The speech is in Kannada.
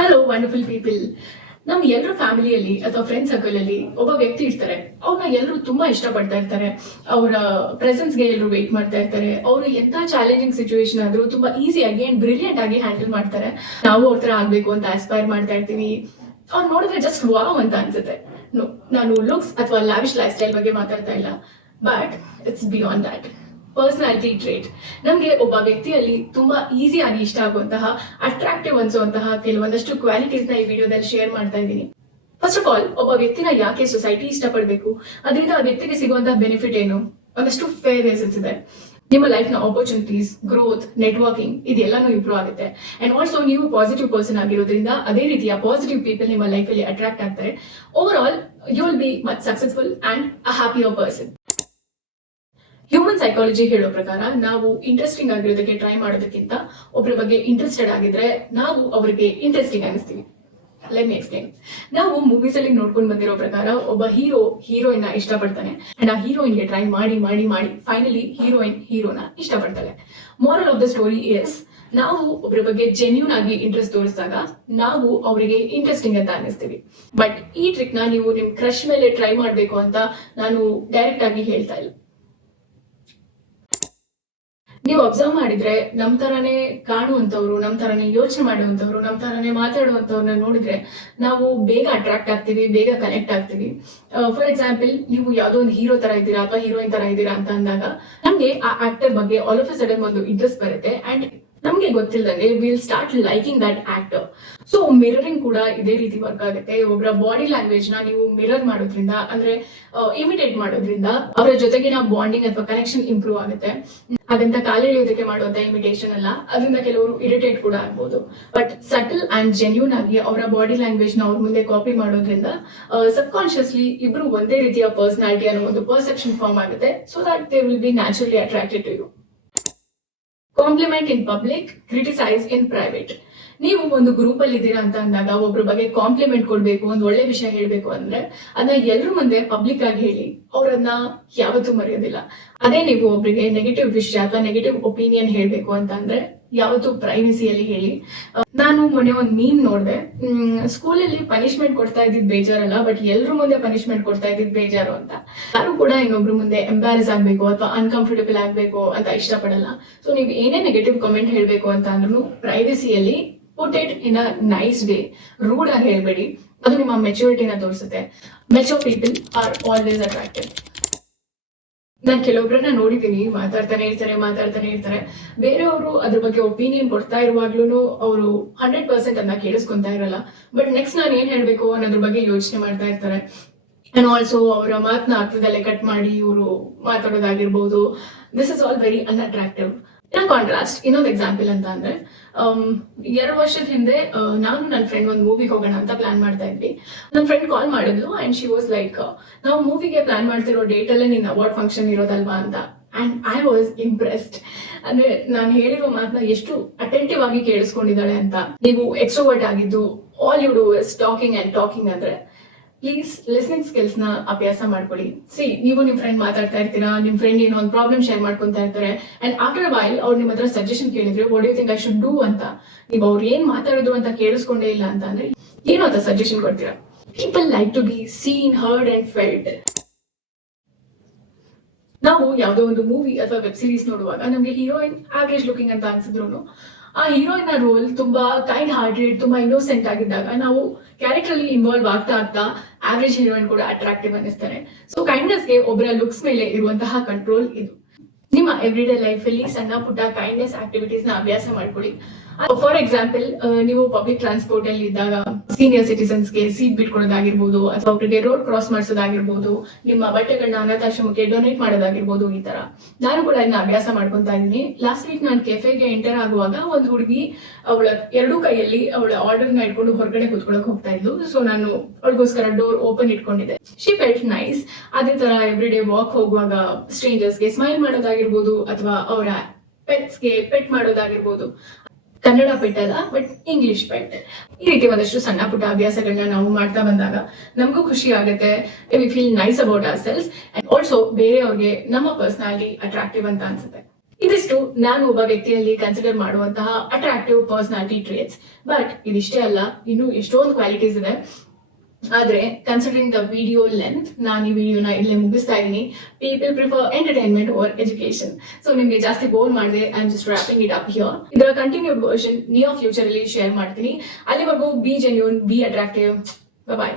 Hello wonderful people. ನಮ್ ಎಲ್ಲರೂ ಫ್ಯಾಮಿಲಿಯಲ್ಲಿ ಅಥವಾ ಫ್ರೆಂಡ್ ಸರ್ಕಲ್ ಅಲ್ಲಿ ಒಬ್ಬ ವ್ಯಕ್ತಿ ಇರ್ತಾರೆ. ಅವ್ರನ್ನ ಎಲ್ಲರೂ ತುಂಬಾ ಇಷ್ಟಪಡ್ತಾ ಇರ್ತಾರೆ. ಅವರ ಪ್ರೆಸೆನ್ಸ್ಗೆ ಎಲ್ಲರೂ ವೇಟ್ ಮಾಡ್ತಾ ಇರ್ತಾರೆ. ಅವರು ಎಂತ ಚಾಲೆಂಜಿಂಗ್ ಸಿಚುವೇಶನ್ ಆದ್ರೂ ತುಂಬಾ ಈಸಿಯಾಗಿ ಅಂಡ್ ಬ್ರಿಲಿಯಂಟ್ ಆಗಿ ಹ್ಯಾಂಡಲ್ ಮಾಡ್ತಾರೆ. ನಾವು ಅವ್ರ ತರ ಆಗ್ಬೇಕು ಅಂತ ಆಸ್ಪೈರ್ ಮಾಡ್ತಾ ಇರ್ತೀವಿ. ಅವ್ರು ನೋಡಿದ್ರೆ ಜಸ್ಟ್ ವಾವ್ ಅಂತ ಅನ್ಸುತ್ತೆ. ನಾನು ಲುಕ್ಸ್ ಅಥವಾ ಲ್ಯಾವಿಶ್ ಲೈಫ್ ಸ್ಟೈಲ್ ಬಗ್ಗೆ ಮಾತಾಡ್ತಾ ಇಲ್ಲ, but it's beyond that. Personality trait. ನಮ್ಗೆ ಒಬ್ಬ ವ್ಯಕ್ತಿಯಲ್ಲಿ ತುಂಬಾ ಈಸಿಯಾಗಿ ಇಷ್ಟ ಆಗುವಂತಹ ಅಟ್ರಾಕ್ಟಿವ್ ಅನ್ಸುವಂತಹ ಕೆಲವೊಂದಷ್ಟು ಕ್ವಾಲಿಟೀಸ್ ನ ಈ ವಿಡಿಯೋದಲ್ಲಿ ಶೇರ್ ಮಾಡ್ತಾ ಇದ್ದೀನಿ. ಫಸ್ಟ್ ಆಫ್ ಆಲ್, ಒಬ್ಬ ವ್ಯಕ್ತಿನ ಯಾಕೆ ಸೊಸೈಟಿ ಇಷ್ಟಪಡಬೇಕು, ಅದರಿಂದ ಆ ವ್ಯಕ್ತಿಗೆ ಸಿಗುವಂತಹ ಬೆನಿಫಿಟ್ ಏನು, ಒಂದಷ್ಟು ಫೇರ್ ರೀಸನ್ಸ್ ಇದೆ. ನಿಮ್ಮ ಲೈಫ್ ನ ಆಪರ್ಚುನಿಟೀಸ್, ಗ್ರೋತ್, ನೆಟ್ವರ್ಕಿಂಗ್ ಇದೆಲ್ಲಾನು ಇಂಪ್ರೂವ್ ಆಗುತ್ತೆ. ಅಂಡ್ ಆಲ್ಸೋ ನೀವು ಪಾಸಿಟಿವ್ ಪರ್ಸನ್ ಆಗಿರೋದ್ರಿಂದ ಅದೇ ರೀತಿಯ ಪಾಸಿಟಿವ್ ಪೀಪಲ್ ನಿಮ್ಮ ಲೈಫ್ ಅಲ್ಲಿ ಅಟ್ರಾಕ್ಟ್ ಆಗ್ತಾರೆ. Over all you will be much successful and a happier person. Human psychology ಹೇಳೋ ಪ್ರಕಾರ ನಾವು ಇಂಟ್ರೆಸ್ಟಿಂಗ್ ಆಗಿರೋದಕ್ಕೆ ಟ್ರೈ ಮಾಡೋದಕ್ಕಿಂತ ಒಬ್ಬರ ಬಗ್ಗೆ ಇಂಟ್ರೆಸ್ಟೆಡ್ ಆಗಿದ್ರೆ ನಾವು ಅವರಿಗೆ ಇಂಟ್ರೆಸ್ಟಿಂಗ್ ಅನಿಸ್ತೀವಿ. Let me explain. ನಾವು ಮೂವೀಸ್ ಅಲ್ಲಿ ನೋಡ್ಕೊಂಡು ಬಂದಿರೋ ಪ್ರಕಾರ ಒಬ್ಬ ಹೀರೋಯಿನ್ ನ ಇಷ್ಟಪಡ್ತಾನೆ ಅಂಡ್ ಆ ಹೀರೋಯಿನ್ಗೆ ಟ್ರೈ ಮಾಡಿ ಮಾಡಿ ಮಾಡಿ ಫೈನಲಿ ಹೀರೋನ ಇಷ್ಟಪಡ್ತಾಳೆ. Moral of the story is, ನಾವು ಒಬ್ಬರ ಬಗ್ಗೆ ಜೆನ್ಯೂನ್ ಆಗಿ ಇಂಟ್ರೆಸ್ಟ್ ತೋರಿಸಿದಾಗ ನಾವು ಅವರಿಗೆ ಇಂಟ್ರೆಸ್ಟಿಂಗ್ ಅಂತ ಅನಿಸ್ತೀವಿ. ಬಟ್ ಈ ಟ್ರಿಕ್ ನ ನೀವು ನಿಮ್ ಕ್ರಶ್ ಮೇಲೆ ಟ್ರೈ ಮಾಡ್ಬೇಕು ಅಂತ ನಾನು ಡೈರೆಕ್ಟ್ ಆಗಿ ಹೇಳ್ತಾ ಇಲ್ಲ. ನೀವು ಅಬ್ಸರ್ವ್ ಮಾಡಿದ್ರೆ ನಮ್ ತರಾನೇ ಕಾಣುವಂತವ್ರು, ನಮ್ ತರಾನೇ ಯೋಚನೆ ಮಾಡುವಂತವ್ರು, ನಮ್ ತರಾನೇ ಮಾತಾಡುವಂತವ್ರನ್ನ ನೋಡಿದ್ರೆ ನಾವು ಬೇಗ ಅಟ್ರಾಕ್ಟ್ ಆಗ್ತೀವಿ, ಬೇಗ ಕನೆಕ್ಟ್ ಆಗ್ತೀವಿ. ಫಾರ್ ಎಕ್ಸಾಂಪಲ್, ನೀವು ಯಾವ್ದೋ ಒಂದು ಹೀರೋ ತರ ಇದ್ದೀರಾ ಅಥವಾ ಹೀರೋಯಿನ್ ತರ ಇದ್ದೀರಾ ಅಂತ ಅಂದಾಗ ನಮ್ಗೆ ಆ ಆಕ್ಟರ್ ಬಗ್ಗೆ ಆಲ್ ಆಫ್ ಅ ಸಡನ್ ಒಂದು ಇಂಟ್ರೆಸ್ಟ್ ಬರುತ್ತೆ ಅಂಡ್ ನಮ್ಗೆ ಗೊತ್ತಿಲ್ಲದಂಗೆ will start liking that actor. So mirroring ಕೂಡ ಇದೇ ರೀತಿ ವರ್ಕ್ ಆಗುತ್ತೆ. ಒಬ್ಬರ ಬಾಡಿ ಲ್ಯಾಂಗ್ವೇಜ್ ನ ನೀವು ಮಿರರ್ ಮಾಡೋದ್ರಿಂದ, ಅಂದ್ರೆ ಇಮಿಟೇಟ್ ಮಾಡೋದ್ರಿಂದ ಅವರ ಜೊತೆಗಿನ ಬಾಂಡಿಂಗ್ ಅಥವಾ ಕನೆಕ್ಷನ್ ಇಂಪ್ರೂವ್ ಆಗುತ್ತೆ. ಅದಂತ ಕಾಲೆಳೆಯೋದಕ್ಕೆ ಮಾಡುವಂತ ಇಮಿಟೇಷನ್ ಅಲ್ಲ, ಅದರಿಂದ ಕೆಲವರು ಇರಿಟೇಟ್ ಕೂಡ ಆಗ್ಬೋದು. ಬಟ್ ಸಟಲ್ ಅಂಡ್ ಜೆನ್ಯೂನ್ ಆಗಿ ಅವರ ಬಾಡಿ ಲ್ಯಾಂಗ್ವೇಜ್ ನ ಅವ್ರ ಮುಂದೆ ಕಾಪಿ ಮಾಡೋದ್ರಿಂದ ಸಬ್ ಕಾನ್ಶಿಯಸ್ಲಿ ಇಬ್ರು ಒಂದೇ ರೀತಿಯ ಪರ್ಸನಾಲಿಟಿ ಅನ್ನೋ ಒಂದು ಪರ್ಸೆಪ್ಷನ್ ಫಾರ್ಮ್ ಆಗುತ್ತೆ. So that they will be naturally attracted to you. Compliment in public, criticise in private. ನೀವು ಒಂದು ಗ್ರೂಪ್ ಅಲ್ಲಿ ಇದ್ದೀರಾ ಅಂತ ಅಂದಾಗ ಒಬ್ರ ಬಗ್ಗೆ ಕಾಂಪ್ಲಿಮೆಂಟ್ ಕೊಡ್ಬೇಕು, ಒಂದು ಒಳ್ಳೆ ವಿಷಯ ಹೇಳ್ಬೇಕು ಅಂದ್ರೆ ಅದನ್ನ ಎಲ್ರ ಮುಂದೆ ಪಬ್ಲಿಕ್ ಆಗಿ ಹೇಳಿ, ಅವ್ರನ್ನ ಯಾವತ್ತೂ ಮರೆಯೋದಿಲ್ಲ. ಅದೇ ನೀವು ಒಬ್ರಿಗೆ ನೆಗೆಟಿವ್ ವಿಷಯ ಅಥವಾ ನೆಗೆಟಿವ್ ಒಪಿನಿಯನ್ ಹೇಳ್ಬೇಕು ಅಂತ ಅಂದ್ರೆ ಯಾವತ್ತೂ ಪ್ರೈವಸಿಯಲ್ಲಿ ಹೇಳಿ. ನಾನು ಮೊನ್ನೆ ಒಂದು ಮೀಮ್ ನೋಡಿದೆ. ಸ್ಕೂಲಲ್ಲಿ ಪನಿಷ್ಮೆಂಟ್ ಕೊಡ್ತಾ ಇದ್ದಿದ್ ಬೇಜಾರಲ್ಲ, ಬಟ್ ಎಲ್ರ ಮುಂದೆ ಪನಿಷ್ಮೆಂಟ್ ಕೊಡ್ತಾ ಇದ್ದಿದ್ ಬೇಜಾರು ಅಂತ. ಯಾರು ಕೂಡ ಇನ್ನೊಬ್ರ ಮುಂದೆ ಎಂಬ್ಯಾರಸ್ ಆಗ್ಬೇಕು ಅಥವಾ ಅನ್ಕಂಫರ್ಟಬಲ್ ಆಗ್ಬೇಕು ಅಂತ ಇಷ್ಟಪಡಲ್ಲ. ಸೊ ನೀವು ಏನೇ ನೆಗೆಟಿವ್ ಕಮೆಂಟ್ ಹೇಳ್ಬೇಕು ಅಂತ ಅಂದ್ರೂ ಪ್ರೈವಸಿಯಲ್ಲಿ put it in a nice way. Rude ಆಗಿ ಹೇಳ್ಬೇಡಿ, ಅದು ನಿಮ್ಮ ಮೆಚುರಿಟಿನ ತೋರಿಸುತ್ತೆ. Mature people are always attractive. ನಾನು ಕೆಲವೊಬ್ಬರನ್ನ ನೋಡಿದ್ದೀನಿ, ಮಾತಾಡ್ತಾನೆ ಇರ್ತಾರೆ. ಬೇರೆಯವರು ಅದ್ರ ಬಗ್ಗೆ ಒಪಿನಿಯನ್ ಕೊಡ್ತಾ ಇರುವಾಗ್ಲೂ ಅವರು 100% ಅನ್ನ ಕೇಳಿಸ್ಕೊಂತಾ ಇರಲ್ಲ. ಬಟ್ ನೆಕ್ಸ್ಟ್ ನಾನು ಏನ್ ಹೇಳ್ಬೇಕು ಅನ್ನೋದ್ರ ಬಗ್ಗೆ ಯೋಚನೆ ಮಾಡ್ತಾ ಇರ್ತಾರೆ. ಅಂಡ್ ಆಲ್ಸೋ ಅವರ ಮಾತನ್ನ ಅರ್ಥದಲ್ಲೇ ಕಟ್ ಮಾಡಿ ಇವರು ಮಾತಾಡೋದಾಗಿರ್ಬೋದು. This is all very unattractive. Contrast ಇನ್ನೊಂದು ಎಕ್ಸಾಂಪಲ್ ಅಂತ ಅಂದ್ರೆ, 2 ವರ್ಷದ ಹಿಂದೆ ನಾನು ನನ್ನ ಫ್ರೆಂಡ್ ಒಂದು ಮೂವಿ ಹೋಗೋಣ ಅಂತ ಪ್ಲಾನ್ ಮಾಡ್ತಾ ಇದ್ವಿ. ನನ್ನ ಫ್ರೆಂಡ್ ಕಾಲ್ ಮಾಡಿದ್ಲು ಅಂಡ್ ಶಿ ವಾಸ್ ಲೈಕ್, ನಾವು ಮೂವಿಗೆ ಪ್ಲಾನ್ ಮಾಡ್ತಿರೋ ಡೇಟ್ ಅಲ್ಲೇ ನಿನ್ನ ಅವಾರ್ಡ್ ಫಂಕ್ಷನ್ ಇರೋದಲ್ವಾ ಅಂತ. And I was impressed. ಅಂದ್ರೆ ನಾನು ಹೇಳಿರೋ ಮಾತನ್ನ ಎಷ್ಟು ಅಟೆಂಟಿವ್ ಆಗಿ ಕೇಳಿಸ್ಕೊಂಡಿದ್ದಾಳೆ ಅಂತ. ನೀವು ಎಕ್ಸ್ಟ್ರೋವರ್ಟ್ ಆಗಿದ್ದು all you do is talking ಅಂದ್ರೆ ಪ್ಲೀಸ್ ಲಿಸ್ನಿಂಗ್ ಸ್ಕಿಲ್ಸ್ ನ ಅಭ್ಯಾಸ ಮಾಡ್ಕೊಳ್ಳಿ. ನೀವು ನಿಮ್ ಫ್ರೆಂಡ್ ಮಾತಾಡ್ತಾ ಇರ್ತೀರಾ, ನಿಮ್ ಫ್ರೆಂಡ್ ಏನೋ ಒಂದು ಪ್ರಾಬ್ಲಮ್ ಶೇರ್ ಮಾಡ್ಕೊಂತಾ ಇರ್ತಾರೆ ಅಂಡ್ ಆಫ್ಟರ್ ಅ ವೈಲ್ ಅವ್ರು ನಿಮ್ಮ ಹತ್ರ ಸಜೆಷನ್ ಕೇಳಿದ್ರೆ what you think I should do ಅಂತ, ನೀವು ಅವ್ರು ಏನ್ ಮಾತಾಡಿದ್ರು ಅಂತ ಕೇಳಿಸ್ಕೊಂಡೇ ಇಲ್ಲ ಅಂತ ಅಂದ್ರೆ ಏನು ಅಂತ ಸಜೆಷನ್ ಕೊಡ್ತೀರಾ. People like to be seen, heard and felt. ನಾವು ಯಾವುದೋ ಒಂದು ಮೂವಿ ಅಥವಾ ವೆಬ್ ಸೀರೀಸ್ ನೋಡುವಾಗ ನಮ್ಗೆ ಹೀರೋಯಿನ್ ಆವರೇಜ್ ಲುಕಿಂಗ್ ಅಂತ ಅನ್ಸಿದ್ರು ಆ ಹೀರೋಯಿನ್ ರೋಲ್ ತುಂಬಾ ಕೈಂಡ್ ಹಾರ್ಟೆಡ್, ತುಂಬಾ ಇನ್ನೋಸೆಂಟ್ ಆಗಿದ್ದಾಗ ನಾವು ಕ್ಯಾರೆಕ್ಟರ್ ಅಲ್ಲಿ ಇನ್ವಾಲ್ವ್ ಆಗ್ತಾ ಆವರೇಜ್ ಹೀರೋಯಿನ್ ಕೂಡ ಅಟ್ರಾಕ್ಟಿವ್ ಅನ್ನಿಸ್ತಾರೆ. ಸೊ ಕೈಂಡ್ನೆಸ್ಗೆ ಒಬ್ಬರ ಲುಕ್ಸ್ ಮೇಲೆ ಇರುವಂತಹ ಕಂಟ್ರೋಲ್ ಇದು. ನಿಮ್ಮ ಎವ್ರಿಡೇ ಲೈಫ್ ಅಲ್ಲಿ ಸಣ್ಣ ಪುಟ್ಟ ಕೈಂಡ್ನೆಸ್ ಆಕ್ಟಿವಿಟೀಸ್ ನ ಅಭ್ಯಾಸ ಮಾಡ್ಕೊಳ್ಳಿ. ಫಾರ್ ಎಕ್ಸಾಂಪಲ್, ನೀವು ಪಬ್ಲಿಕ್ ಟ್ರಾನ್ಸ್ಪೋರ್ಟ್ ಅಲ್ಲಿ ಇದ್ದಾಗ ಸೀನಿಯರ್ ಸಿಟಿಸನ್ಸ್ಗೆ ಸೀಟ್ ಬಿಟ್ಕೊಡೋದಾಗಿರ್ಬೋದು, ಅಥವಾ ಅವರಿಗೆ ರೋಡ್ ಕ್ರಾಸ್ ಮಾಡಿಸೋದಾಗಿರ್ಬೋದು, ನಿಮ್ಮ ಬಟ್ಟೆಗಳನ್ನ ಅನಾಥಾಶ್ರಮಕ್ಕೆ ಡೊನೇಟ್ ಮಾಡೋದಾಗಿರ್ಬೋದು. ಈ ತರ ನಾನು ಕೂಡ ಇದನ್ನ ಅಭ್ಯಾಸ ಮಾಡ್ಕೊಂತಾ ಇದ್ದೀನಿ. ಲಾಸ್ಟ್ ವೀಕ್ ನಾನು ಕೆಫೆಗೆ ಎಂಟರ್ ಆಗುವಾಗ ಒಂದು ಹುಡುಗಿ ಅವಳ 2 ಕೈಯಲ್ಲಿ ಅವಳ ಆರ್ಡರ್ ನ ಇಟ್ಕೊಂಡು ಹೊರಗಡೆ ಕುತ್ಕೊಳಕ್ ಹೋಗ್ತಾ ಇದ್ಲು. ಸೊ ನಾನು ಅವಳಿಗೋಸ್ಕರ ಡೋರ್ ಓಪನ್ ಇಟ್ಕೊಂಡಿದ್ದೆ. She felt nice. ಅದೇ ತರ ಎವ್ರಿ ಡೇ ವಾಕ್ ಹೋಗುವಾಗ ಸ್ಟ್ರೇಂಜರ್ಸ್ಗೆ ಸ್ಮೈಲ್ ಮಾಡೋದಾಗಿರ್ಬೋದು, ಅಥವಾ ಅವರ ಪೆಟ್ಸ್ಗೆ ಪೆಟ್ ಮಾಡೋದಾಗಿರ್ಬೋದು. ಕನ್ನಡ ಪೆಟ್ ಅಲ್ಲ, ಬಟ್ ಇಂಗ್ಲಿಷ್ ಪೆಟ್. ಈ ರೀತಿ ಒಂದಷ್ಟು ಸಣ್ಣ ಪುಟ್ಟ ಅಭ್ಯಾಸಗಳನ್ನ ನಾವು ಮಾಡ್ತಾ ಬಂದಾಗ ನಮಗೂ ಖುಷಿ ಆಗುತ್ತೆ. We feel nice about our selves and also ಬೇರೆಯವ್ರಿಗೆ ನಮ್ಮ ಪರ್ಸನಾಲಿಟಿ ಅಟ್ರಾಕ್ಟಿವ್ ಅಂತ ಅನ್ಸುತ್ತೆ. ಇದಿಷ್ಟು ನಾನು ಒಬ್ಬ ವ್ಯಕ್ತಿಯಲ್ಲಿ ಕನ್ಸಿಡರ್ ಮಾಡುವಂತಹ ಅಟ್ರಾಕ್ಟಿವ್ ಪರ್ಸನಾಲಿಟಿ ಟ್ರೇಟ್ಸ್. ಬಟ್ ಇದಿಷ್ಟೇ ಅಲ್ಲ, ಇನ್ನೂ ಎಷ್ಟೊಂದು ಕ್ವಾಲಿಟೀಸ್ ಇದೆ. ಆದ್ರೆ ಕನ್ಸಿಡರಿಂಗ್ ದ ವಿಡಿಯೋ ಲೆಂತ್, ನಾನು ಈ ವಿಡಿಯೋನ ಇಲ್ಲೇ ಮುಗಿಸ್ತಾ ಇದ್ದೀನಿ. People prefer entertainment over education. So ನಿಮ್ಗೆ ಜಾಸ್ತಿ ಬೋರ್ ಮಾಡಿದೆ, I am just wrapping it up here. ಇದರ ಕಂಟಿನ್ಯೂಡ್ ವರ್ಷನ್ ನಿಯರ್ ಫ್ಯೂಚರ್ ಅಲ್ಲಿ ಶೇರ್ ಮಾಡ್ತೀನಿ. ಅಲ್ಲಿವರೆಗೂ be genuine, B attractive. Bye.